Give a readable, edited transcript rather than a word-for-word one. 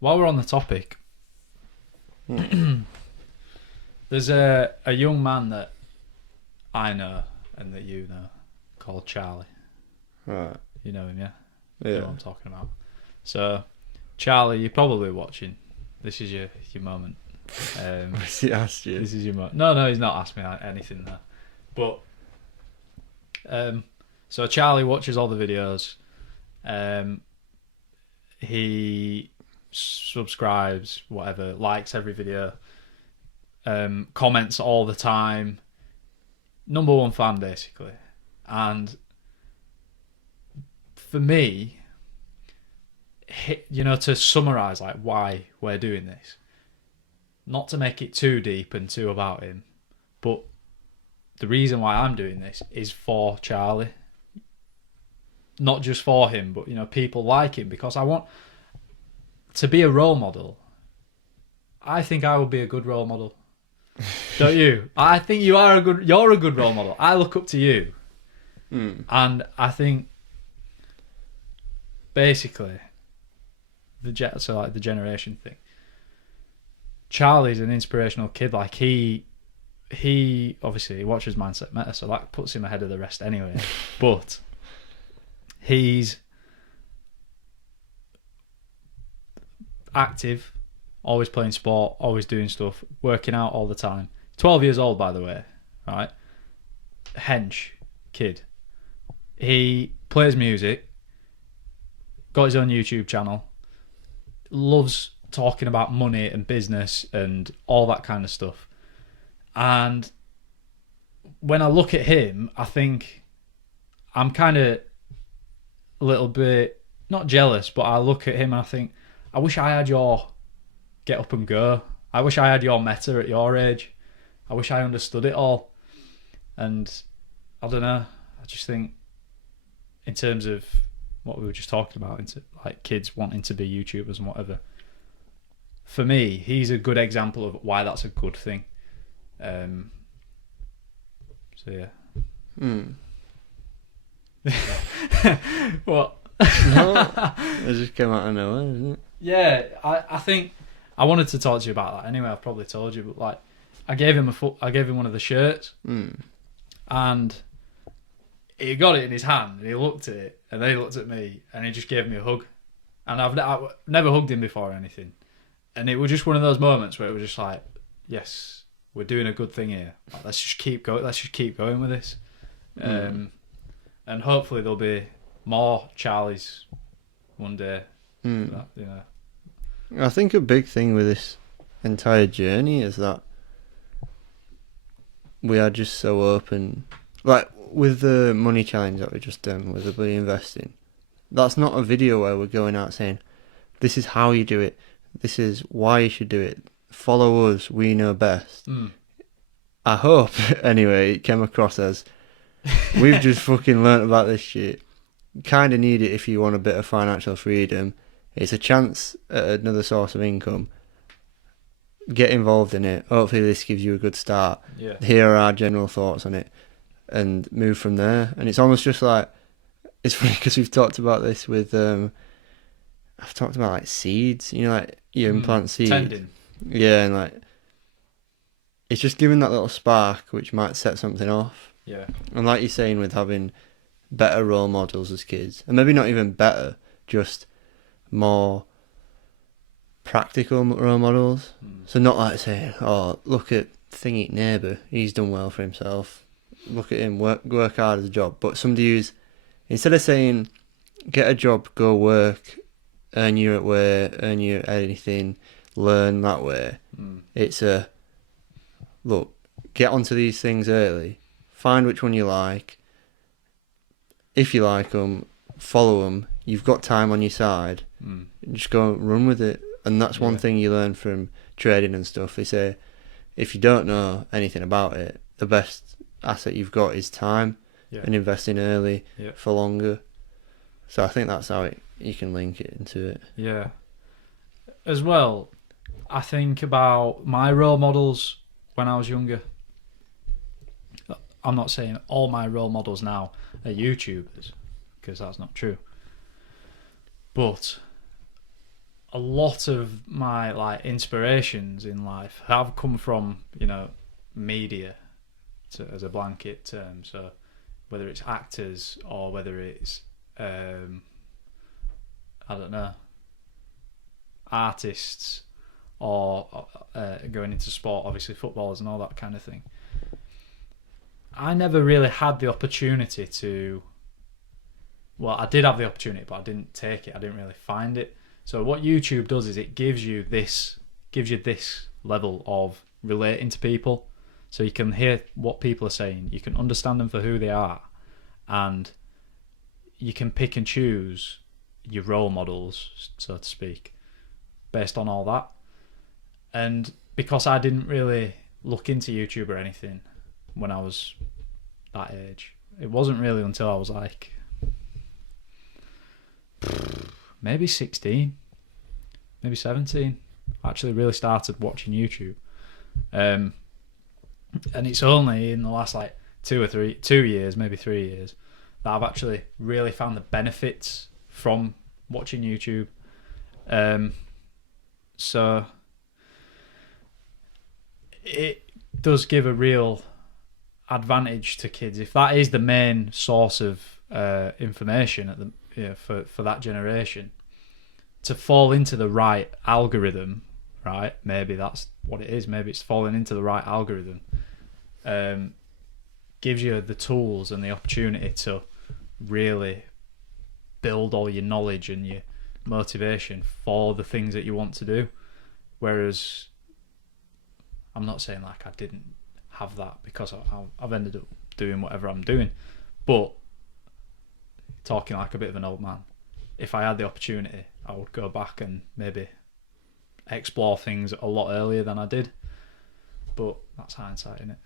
while we're on the topic, there's a young man that I know and that you know called Charlie. Right. You know him, yeah? Yeah. You know what I'm talking about. So, Charlie, you're probably watching. This is your moment. Has he asked you? This is your moment. No, he's not asked me anything there. But, so Charlie watches all the videos. He subscribes, whatever, likes every video, comments all the time. Number one fan, basically. And for me, to summarise like why we're doing this, not to make it too deep and too about him, but the reason why I'm doing this is for Charlie. Not just for him, but people like him, because I want to be a role model. I think I would be a good role model. Don't you? I think you're a good role model. I look up to you. And I think basically the generation thing. Charlie's an inspirational kid. Like he obviously watches Mindset Meta, so that puts him ahead of the rest anyway. But he's active, always playing sport, always doing stuff, working out all the time. 12 years old, by the way, right? Hench kid. He plays music, got his own YouTube channel, loves talking about money and business and all that kind of stuff. And when I look at him, I think I'm kind of a little bit, not jealous, but I look at him and I think, I wish I had your get up and go. I wish I had your meta at your age. I wish I understood it all. And I don't know, I just think in terms of what we were just talking about, into like kids wanting to be YouTubers and whatever, for me, he's a good example of why that's a good thing. So yeah. What? No, it just came out of nowhere, isn't it? Yeah, I think I wanted to talk to you about that anyway. I've probably told you, but like, I gave him one of the shirts, and he got it in his hand, and he looked at it, and then he looked at me, and he just gave me a hug. And I've never hugged him before or anything, and it was just one of those moments where it was just like, yes, we're doing a good thing here. Like, let's just keep going. Let's just keep going with this, and hopefully there'll be more Charlies one day. That, I think a big thing with this entire journey is that we are just so open. Like with the money challenge that we just done with the bloody investing, that's not a video where we're going out saying, this is how you do it, this is why you should do it, follow us, we know best. I hope, anyway, it came across as, we've just fucking learnt about this shit. Kind of need it if you want a bit of financial freedom. It's a chance at another source of income. Get involved in it. Hopefully this gives you a good start. Yeah. Here are our general thoughts on it, and move from there. And it's almost just like, it's funny because we've talked about this with I've talked about like seeds, like you implant seeds. Tending. Yeah, and like it's just giving that little spark which might set something off. Yeah. And like you're saying, with having better role models as kids, and maybe not even better, just more practical role models. So not like saying, oh, look at thingy neighbour, he's done well for himself, look at him, work hard as a job. But somebody who's, instead of saying get a job, go work, earn your way, earn your anything, learn that way, it's a look, get onto these things early, find which one you like, if you like them, follow them, you've got time on your side, just go and run with it. And that's one thing you learn from trading and stuff. They say if you don't know anything about it, the best asset you've got is time, and investing early for longer. So I think that's how you can link it into it. Yeah. As well, I think about my role models when I was younger. I'm not saying all my role models now are YouTubers, because that's not true. But a lot of my like inspirations in life have come from, you know, media as a blanket term. So whether it's actors or whether it's I don't know, artists, or going into sport, obviously footballers and all that kind of thing. I never really had the opportunity to. Well, I did have the opportunity, but I didn't take it. I didn't really find it. So what YouTube does is it gives you this level of relating to people. So you can hear what people are saying, you can understand them for who they are, and you can pick and choose your role models, so to speak, based on all that. And because I didn't really look into YouTube or anything when I was that age, it wasn't really until I was like maybe 16, maybe 17, I actually really started watching YouTube. And it's only in the last like 2 years, maybe 3 years, that I've actually really found the benefits from watching YouTube. So it does give a real advantage to kids if that is the main source of information at the for that generation, to fall into the right algorithm, right? Maybe that's what it is. Maybe it's falling into the right algorithm. Gives you the tools and the opportunity to really build all your knowledge and your motivation for the things that you want to do. Whereas I'm not saying like I didn't have that, because I've ended up doing whatever I'm doing, but talking like a bit of an old man, if I had the opportunity, I would go back and maybe explore things a lot earlier than I did. But that's hindsight, innit?